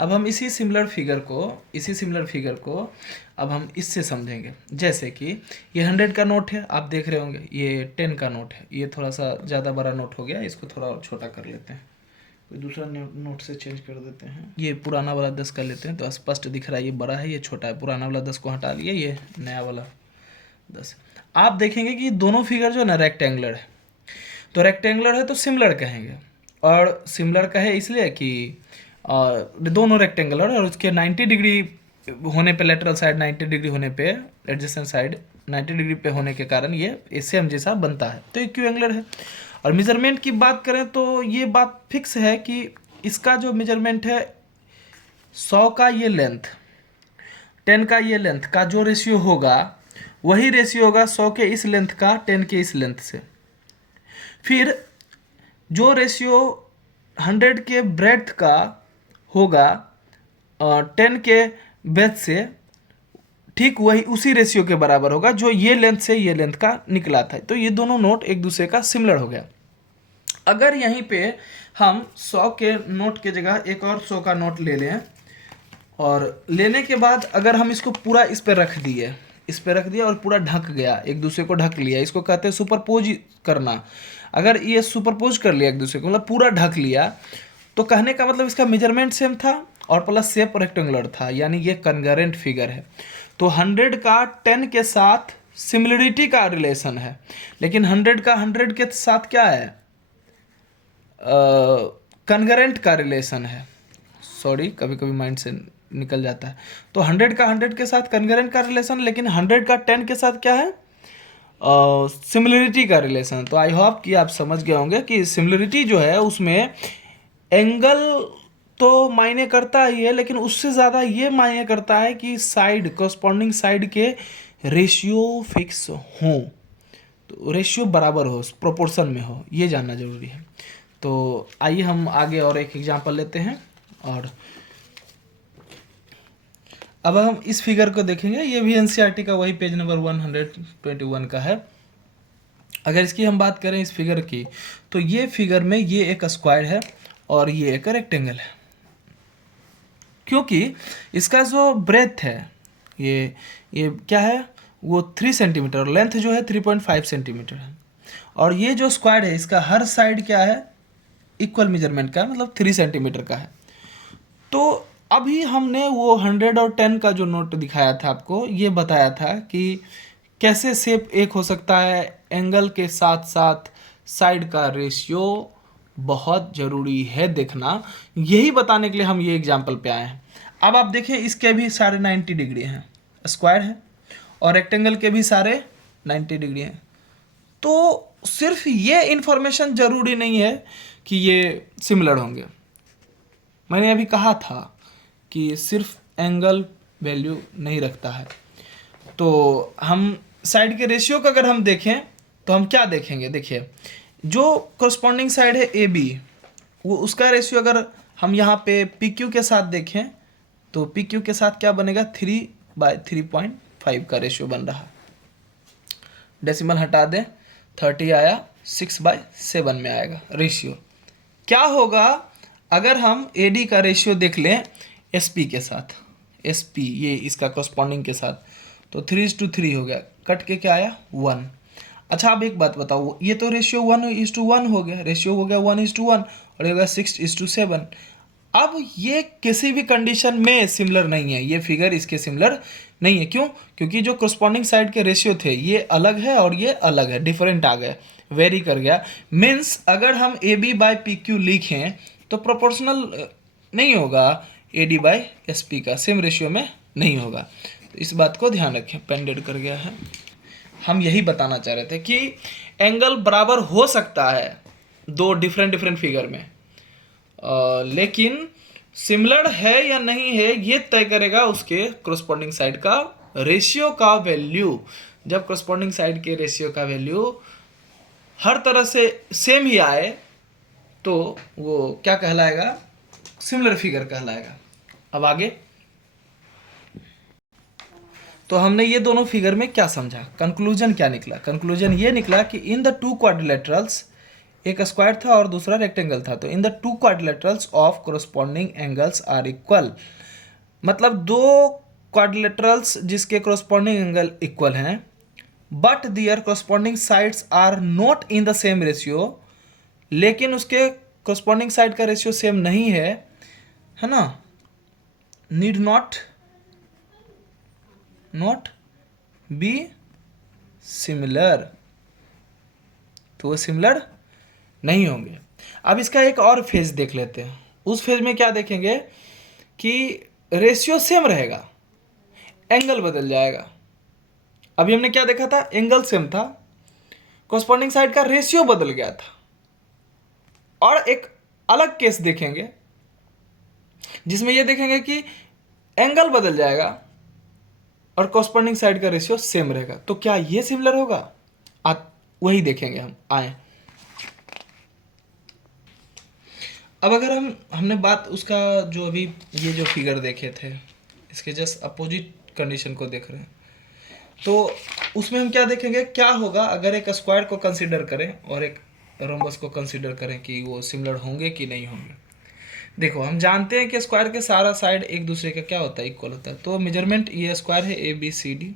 अब हम इसी सिमिलर फिगर को अब हम इससे समझेंगे। जैसे कि ये 100 का नोट है, आप देख रहे होंगे, ये 10 का नोट है, ये थोड़ा सा ज़्यादा बड़ा नोट हो गया, इसको थोड़ा और छोटा कर लेते हैं, कोई दूसरा नोट से चेंज कर देते हैं। ये पुराना वाला 10 कर लेते हैं, तो स्पष्ट दिख रहा है ये बड़ा है, ये छोटा है। पुराना वाला 10 को हटा लिए, ये नया वाला 10। आप देखेंगे कि दोनों फिगर जो है ना रेक्टेंगुलर है, तो रेक्टेंगुलर है तो सिमिलर कहेंगे। और सिमिलर कहे इसलिए कि दोनों रेक्टेंगुलर और उसके 90 डिग्री होने पे, लेटरल साइड 90 डिग्री होने पे, एडजेसेंट साइड 90 डिग्री पे होने के कारण ये सेम जैसा बनता है, तो इक्विएंगुलर है। और मेजरमेंट की बात करें तो ये बात फिक्स है कि इसका जो मेजरमेंट है 100 का ये लेंथ, 10 का ये लेंथ का जो रेशियो होगा वही रेशियो होगा 100 के इस लेंथ का 10 के इस लेंथ से। फिर जो रेशियो 100 के ब्रेड्थ का होगा 10 के बेथ से, ठीक वही उसी रेशियो के बराबर होगा जो ये लेंथ से ये लेंथ का निकला था। तो ये दोनों नोट एक दूसरे का सिमिलर हो गया। अगर यहीं पे हम 100 के नोट के जगह एक और 100 का नोट ले लें, और लेने के बाद अगर हम इसको पूरा इस पर रख दिया और पूरा ढक गया, एक दूसरे को ढक लिया, इसको कहते हैं सुपरपोज करना। अगर ये सुपरपोज कर लिया एक दूसरे को, मतलब पूरा ढक लिया, तो कहने का मतलब इसका मेजरमेंट सेम था और प्लस शेप रेक्टेंगुलर था, यानी ये कन्गरेंट फिगर है। तो 100 का 10 के साथ सिमिलरिटी का रिलेशन है, लेकिन 100 का 100 के साथ क्या है, कन्गरेंट का रिलेशन है। सॉरी, कभी कभी माइंड से निकल जाता है। तो 100 का 100 के साथ कन्गरेंट का रिलेशन, लेकिन 100 का 10 के साथ क्या है, सिमिलरिटी का रिलेशन। तो आई होप कि आप समझ गए होंगे कि सिमिलरिटी जो है उसमें एंगल तो मायने करता ही है, लेकिन उससे ज़्यादा ये मायने करता है कि साइड, कॉरस्पॉन्डिंग साइड के रेशियो फिक्स हों, तो रेशियो बराबर हो, प्रोपोर्शन में हो, ये जानना जरूरी है। तो आइए हम आगे और एक एग्जांपल लेते हैं। और अब हम इस फिगर को देखेंगे, ये भी एनसीईआरटी का वही पेज नंबर 121 का है। अगर इसकी हम बात करें इस फिगर की, तो ये फिगर में ये एक स्क्वायर है और ये एक रेक्टेंगल है, क्योंकि इसका जो ब्रेथ है ये क्या है, वो 3 सेंटीमीटर, लेंथ जो है 3.5 सेंटीमीटर है। और ये जो स्क्वायर है इसका हर साइड क्या है, इक्वल मेजरमेंट का, मतलब 3 सेंटीमीटर का है। तो अभी हमने वो 100 और 10 का जो नोट दिखाया था आपको, ये बताया था कि कैसे शेप एक हो सकता है, एंगल के साथ साथ साइड का रेशियो बहुत ज़रूरी है देखना। यही बताने के लिए हम ये एग्जाम्पल पे आए हैं। अब आप देखें, इसके भी सारे 90 डिग्री हैं, स्क्वायर है, और रेक्टेंगल के भी सारे 90 डिग्री हैं। तो सिर्फ ये इन्फॉर्मेशन ज़रूरी नहीं है कि ये सिमिलर होंगे। मैंने अभी कहा था कि सिर्फ एंगल वैल्यू नहीं रखता है। तो हम साइड के रेशियो का अगर हम देखें तो हम क्या देखेंगे, देखिए जो कोरस्पॉन्डिंग साइड है ए बी, वो उसका रेशियो अगर हम यहाँ पे पी क्यू के साथ देखें तो पी क्यू के साथ क्या बनेगा, 3/3.5 का रेशियो बन रहा। डेसिमल हटा दें, 30 आया, 6/7 में आएगा रेशियो। क्या होगा अगर हम ए डी का रेशियो देख लें एस पी के साथ, एस पी ये इसका कोरस्पॉन्डिंग के साथ, तो 3:3 हो गया, कट के क्या आया 1। अच्छा, अब एक बात बताओ, ये तो रेशियो 1:1 हो गया, रेशियो हो गया 1:1 और ये हो गया 6:7। अब ये किसी भी कंडीशन में सिमिलर नहीं है, ये फिगर इसके सिमिलर नहीं है। क्यों? क्योंकि जो कोरस्पॉन्डिंग साइड के रेशियो थे ये अलग है और ये अलग है, डिफरेंट आ गया, वेरी कर गया। मीन्स अगर हम A B by P Q लिखें तो प्रोपोर्शनल नहीं होगा, A D by S P का सेम रेशियो में नहीं होगा। तो इस बात को ध्यान रखें, पेन डेड कर गया है। हम यही बताना चाह रहे थे कि एंगल बराबर हो सकता है दो डिफरेंट फिगर में, लेकिन सिमिलर है या नहीं है ये तय करेगा उसके कोरस्पॉन्डिंग साइड का रेशियो का वैल्यू। जब कोरस्पॉन्डिंग साइड के रेशियो का वैल्यू हर तरह से सेम ही आए तो वो क्या कहलाएगा, सिमिलर फिगर कहलाएगा। अब आगे, तो हमने ये दोनों फिगर में क्या समझा, कंक्लूजन क्या निकला, कंक्लूजन ये निकला कि इन द टू क्वाड्रिलेटरल्स एक स्क्वायर था और दूसरा रेक्टेंगल था, तो in the two quadrilaterals of corresponding angles are equal, मतलब दो क्वाड्रिलेटरल्स जिसके कोरोस्पॉन्डिंग एंगल इक्वल हैं, but their corresponding sides are not in the same ratio, लेकिन उसके कोरोस्पॉन्डिंग साइड का रेशियो सेम नहीं है ना, नीड नॉट बी सिमिलर, तो वो सिमिलर नहीं होंगे। अब इसका एक और फेज देख लेते हैं। उस फेज में क्या देखेंगे कि रेशियो सेम रहेगा, एंगल बदल जाएगा। अभी हमने क्या देखा था, एंगल सेम था, कोरस्पॉन्डिंग साइड का रेशियो बदल गया था। और एक अलग केस देखेंगे जिसमें ये देखेंगे कि एंगल बदल जाएगा और कोरस्पॉन्डिंग साइड का रेशियो सेम रहेगा। तो क्या ये सिमिलर होगा, वही देखेंगे हम आए। अब अगर हमने बात उसका जो अभी ये जो फिगर देखे थे इसके जस्ट अपोजिट कंडीशन को देख रहे हैं, तो उसमें हम क्या देखेंगे, क्या होगा अगर एक स्क्वायर को कंसीडर करें और एक रोम्बस को कंसीडर करें कि वो सिमिलर होंगे कि नहीं होंगे। देखो हम जानते हैं कि स्क्वायर के सारा साइड एक दूसरे का क्या होता है, इक्वल होता है। तो मेजरमेंट, ये स्क्वायर है ABCD,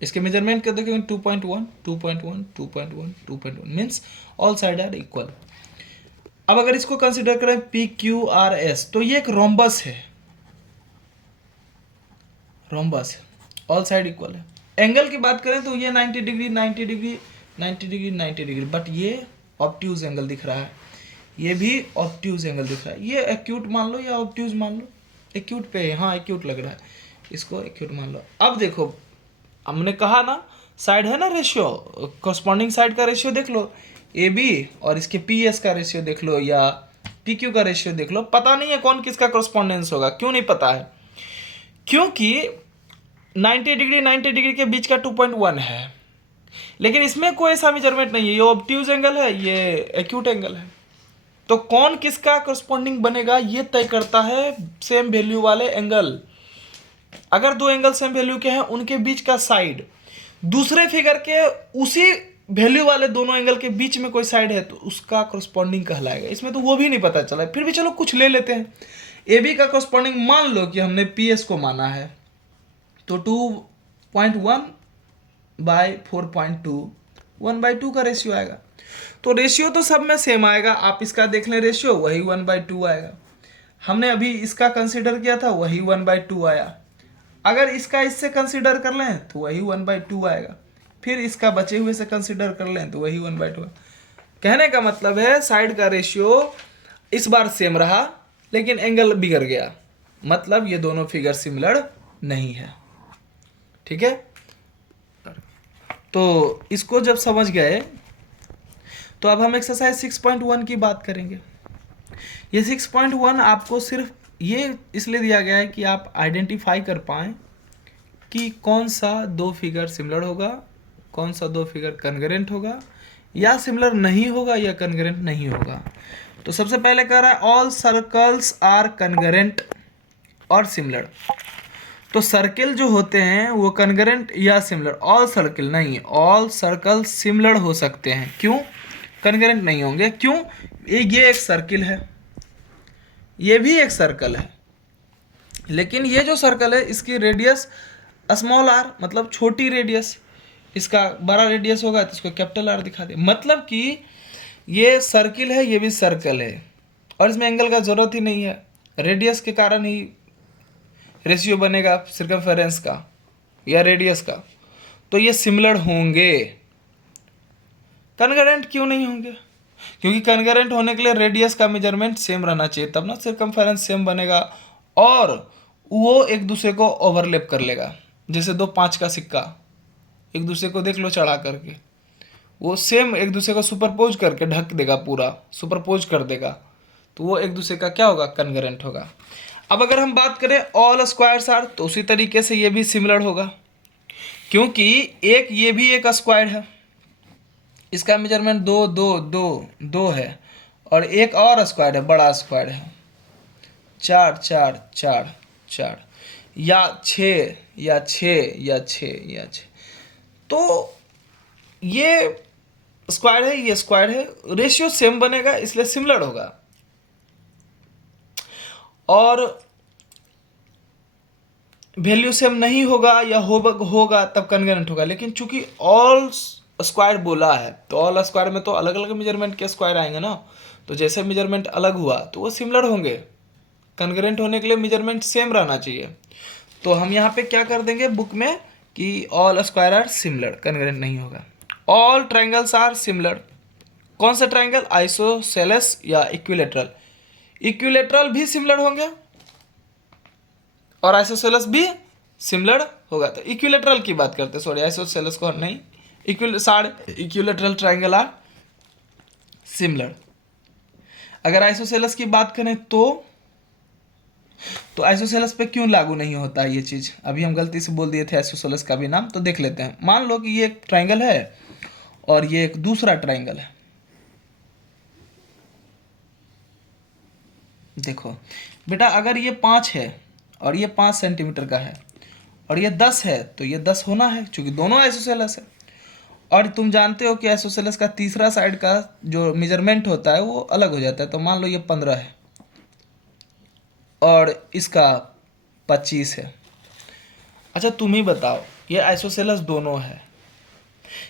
इसके मेजरमेंट क्या देखेंगे 2.1 2.1 2.1 2.1 means all side are equal. अब अगर इसको कंसीडर करें PQRS, तो ये एक रोम्बस है, रोम्बस ऑल साइड इक्वल है। एंगल की बात करें तो ये 90 degree 90 degree 90 degree 90 degree, but ये ऑब्ट्यूज एंगल दिख रहा है, ये भी ऑब्ट्यूज एंगल दिख रहा है। ये एक्यूट मान लो या ऑब्ट्यूज मान लो, एक्यूट पे, हाँ एक्यूट लग रहा है, इसको एक्यूट मान लो। अब देखो हमने कहा ना साइड है ना रेशियो, कॉरस्पॉन्डिंग साइड का रेशियो देख लो AB, और इसके PS का रेशियो देख लो या PQ का रेशियो देख लो। पता नहीं है कौन किसका कॉरस्पॉन्डेंस होगा, क्यों नहीं पता है, क्योंकि 90 डिग्री 90 डिग्री के बीच का 2.1 है, लेकिन इसमें कोई ऐसा मेजरमेंट नहीं है, ये ऑब्ट्यूज एंगल है, ये एक्यूट एंगल है। तो कौन किसका कॉरस्पॉन्डिंग बनेगा ये तय करता है सेम वैल्यू वाले एंगल। अगर दो एंगल सेम वैल्यू के हैं, उनके बीच का साइड दूसरे फिगर के उसी वैल्यू वाले दोनों एंगल के बीच में कोई साइड है तो उसका कॉरस्पॉन्डिंग कहलाएगा। इसमें तो वो भी नहीं पता चला, फिर भी चलो कुछ ले लेते हैं। AB का कॉरस्पॉन्डिंग मान लो कि हमने PS को माना है, तो 2.1 बाय 4.2 1/2 का रेशियो आएगा। तो रेशियो तो सब में सेम आएगा, आप इसका देख लें रेशियो, वही 1/2 आएगा। हमने अभी इसका कंसीडर किया था, वही 1/2 आया। अगर इसका इससे कंसीडर कर लें तो वही 1/2 आएगा, फिर इसका बचे हुए से कंसीडर कर लें तो वही 1/2। कहने का मतलब है साइड का रेशियो इस बार सेम रहा लेकिन एंगल बिगड़ गया, मतलब ये दोनों फिगर सिमिलर नहीं है। ठीक है, तो इसको जब समझ गए तो अब हम एक्सरसाइज 6.1 की बात करेंगे। ये 6.1 आपको सिर्फ ये इसलिए दिया गया है कि आप आइडेंटिफाई कर पाएँ कि कौन सा दो फिगर सिमिलर होगा, कौन सा दो फिगर कन्ग्रेंट होगा, या सिमिलर नहीं होगा या कन्ग्रेंट नहीं होगा। तो सबसे पहले कह रहा है ऑल सर्कल्स आर कन्ग्रेंट और सिमिलर। तो सर्किल जो होते हैं वो कन्ग्रेंट या सिमिलर, ऑल सर्किल नहीं, ऑल सर्कल सिमिलर हो सकते हैं। क्यों कन्ग्रेंट नहीं होंगे, क्यों, ये एक सर्किल है, ये भी एक सर्कल है, लेकिन ये जो सर्कल है इसकी रेडियस स्मॉल r, मतलब छोटी रेडियस, इसका बड़ा रेडियस होगा तो इसको कैपिटल R दिखा दे। मतलब कि ये सर्किल है, ये भी सर्कल है, और इसमें एंगल का जरूरत ही नहीं है, रेडियस के कारण ही रेशियो बनेगा सर्कमफेरेंस का या रेडियस का। तो ये सिमिलर होंगे। कन्ग्रेंट क्यों नहीं होंगे, क्योंकि कन्ग्रेंट होने के लिए रेडियस का मेजरमेंट सेम रहना चाहिए, तब ना सर्कमफेरेंस सेम बनेगा और वो एक दूसरे को ओवरलैप कर लेगा। जैसे दो 5 का सिक्का एक दूसरे को देख लो चढ़ा करके, वो सेम एक दूसरे को सुपरपोज करके ढक देगा, पूरा सुपरपोज कर देगा, तो वो एक दूसरे का क्या होगा, कन्ग्रेंट होगा। अब अगर हम बात करें ऑल स्क्वायर्स आर, तो उसी तरीके से ये भी सिमिलर होगा, क्योंकि एक ये भी एक स्क्वायर है, इसका मेजरमेंट 2 2 2 2 है, और एक और स्क्वायर है, बड़ा स्क्वायर है 4 4 4 4 या 6 या 6 या 6 या 6। तो ये स्क्वायर है, ये स्क्वायर है, रेशियो सेम बनेगा इसलिए सिमिलर होगा। और वैल्यू सेम नहीं होगा या होगा तब कन्ग्रेंट होगा। लेकिन चूंकि ऑल स्क्वायर बोला है तो ऑल स्क्वायर में तो अलग अलग मेजरमेंट के स्क्वायर आएंगे ना, तो जैसे मेजरमेंट अलग हुआ तो वो सिमिलर होंगे। कन्ग्रेंट होने के लिए मेजरमेंट सेम रहना चाहिए। तो हम यहाँ पे क्या कर देंगे बुक में कि all square are similar, congruent नहीं होगा। All triangles are similar. कौन सा ट्राइंगल? आइसोसेलेस या इक्विलेटरल। इक्विलेटरल भी सिमिलर होंगे और आइसोसेलेस भी सिमिलर होगा। तो इक्विलेटरल की बात करते हैं, सॉरी आइसोसेलेस को नहीं, इक्विलेटरल ट्राइंगल आर सिमिलर। अगर आइसोसेलेस की बात करें तो आइसोसेलेस पे क्यों लागू नहीं होता ये चीज? अभी हम गलती से बोल दिए थे आइसोसेलेस का भी नाम, तो देख लेते हैं। मान लो कि ये एक ट्राइंगल है और ये एक दूसरा ट्राइंगल है। देखो बेटा, अगर ये 5 है और ये 5 सेंटीमीटर का है और ये 10 है तो ये 10 होना है क्योंकि दोनों आइसोसेलेस है। और तुम जानते हो कि आइसोसेलेस का तीसरा साइड का जो मेजरमेंट होता है वो अलग हो जाता है। तो मान लो ये 15 है और इसका 25 है। अच्छा तुम ही बताओ, ये आइसोसेलेस दोनों है,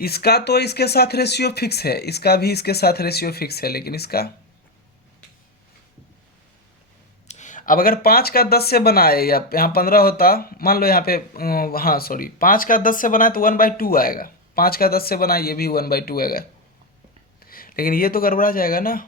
इसका तो इसके साथ रेशियो फिक्स है, इसका भी इसके साथ रेशियो फिक्स है, लेकिन इसका अब अगर 5 का 10 से बनाए या यहाँ 15 होता, मान लो यहाँ पे हाँ सॉरी 5 का 10 से बनाए तो 1/2 आएगा, 5 का 10 से बनाए ये भी 1/2 आएगा, लेकिन ये तो गड़बड़ा जाएगा ना।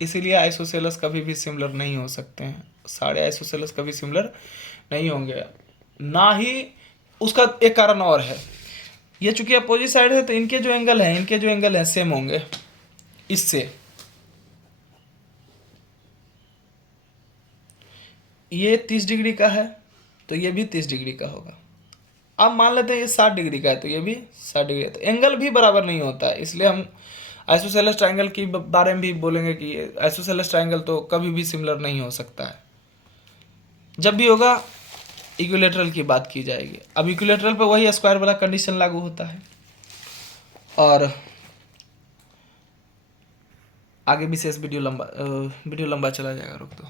इसीलिए आइसोसेलेस कभी भी सिमिलर नहीं हो सकते हैं, सारे आइसोसेलेस कभी सिमिलर नहीं होंगे। ना ही उसका एक कारण और है, ये चूंकि अपोजिट साइड है तो इनके जो एंगल हैं सेम होंगे इससे। ये 30 डिग्री का है तो ये भी 30 डिग्री का होगा। अब मान लेते हैं ये 60 डिग्री का है तो ये भी 60 डिग्री है, तो एंगल भी बराबर नहीं होता है। इसलिए हम आइसोसेलेस ट्रायंगल के बारे में भी बोलेंगे कि आइसोसेलेस ट्रायंगल तो कभी भी सिमिलर नहीं हो सकता है। जब भी होगा इक्विलेटरल की बात की जाएगी। अब इक्विलेटरल पे वही स्क्वायर वाला कंडीशन लागू होता है। और आगे विशेष वीडियो लंबा चला जाएगा, रुक दो।